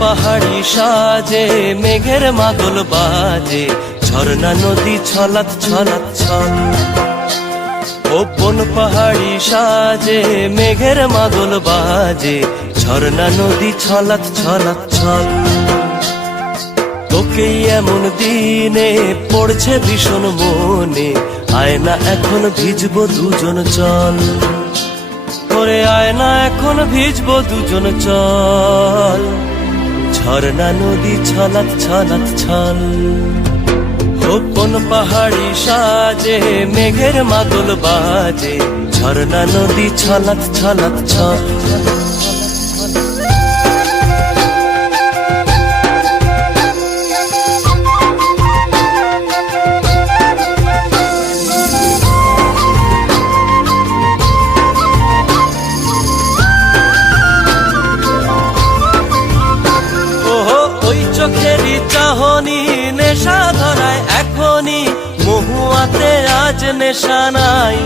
পাহাড়ি সাজে মেঘের মাদল বাজে, ঝর্ণা নদী ছলাৎ ছলাৎ ছল। কোন পাহাড়ি সাজে মেঘের মাদল বাজে, ঝর্ণা নদী ছলাৎ ছলাৎ ছল। তোকেই এমন দিনে পড়ছে ভীষণ মনে, আয়না এখন ভিজবো দুজন চল। ওরে আয়না এখন ভিজবো দুজন চল, ঝর্ণা নদী ছলাৎ ছলাৎ ছল। কোন পাহাড়ি সাজে মেঘের মাদল বাজে, ঝর্ণা নদী ছলাৎ ছলাৎ ছল। চোখেরই চাহনি নেশা ধরায় এখনই, মহুয়াতে আজ নেশা নাই।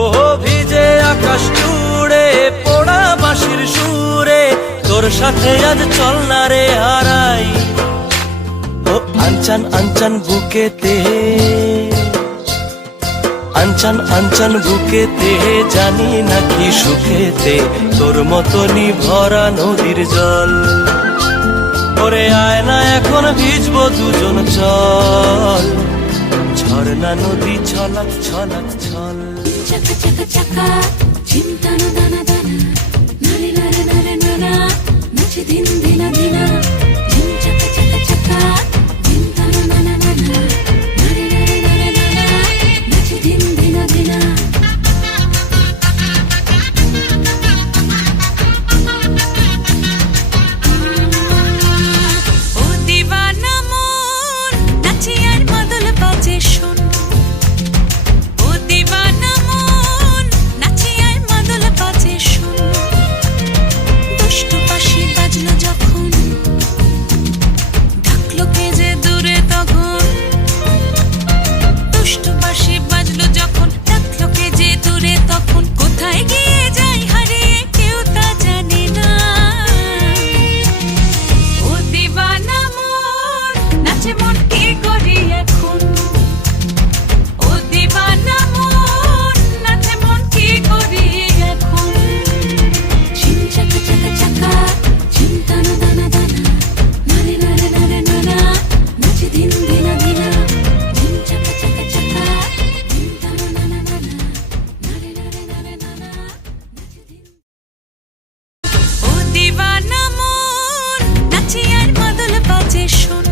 ও ভিজে আকাশ জুড়ে পোড়া বাঁশির সুরে, তোর সাথে আজ চল না রে হারাই। ও আনচান আনচান বুকেতে, আনচান আনচান বুকেতে, জানি নাকি সুখেতে তোর মতনই ভরা নদীর জল। ওরে আয়না এখন ভিজবো দুজন চল, ঝর্ণা নদী ছলাৎ ছলাৎ ছল। চাকা চাকা চাকা চিন্তানো দানা দানা, নারে নারে নারে নারা, নাচে দিন দিনা দিনা। চাকা চাকা চাকা চিন্তানো দানা দানা, নারে নারে নারে নারা, নাচে দিন দিনা দিনা। দিবানা মন নাচে আর মাদল বাজে শোন।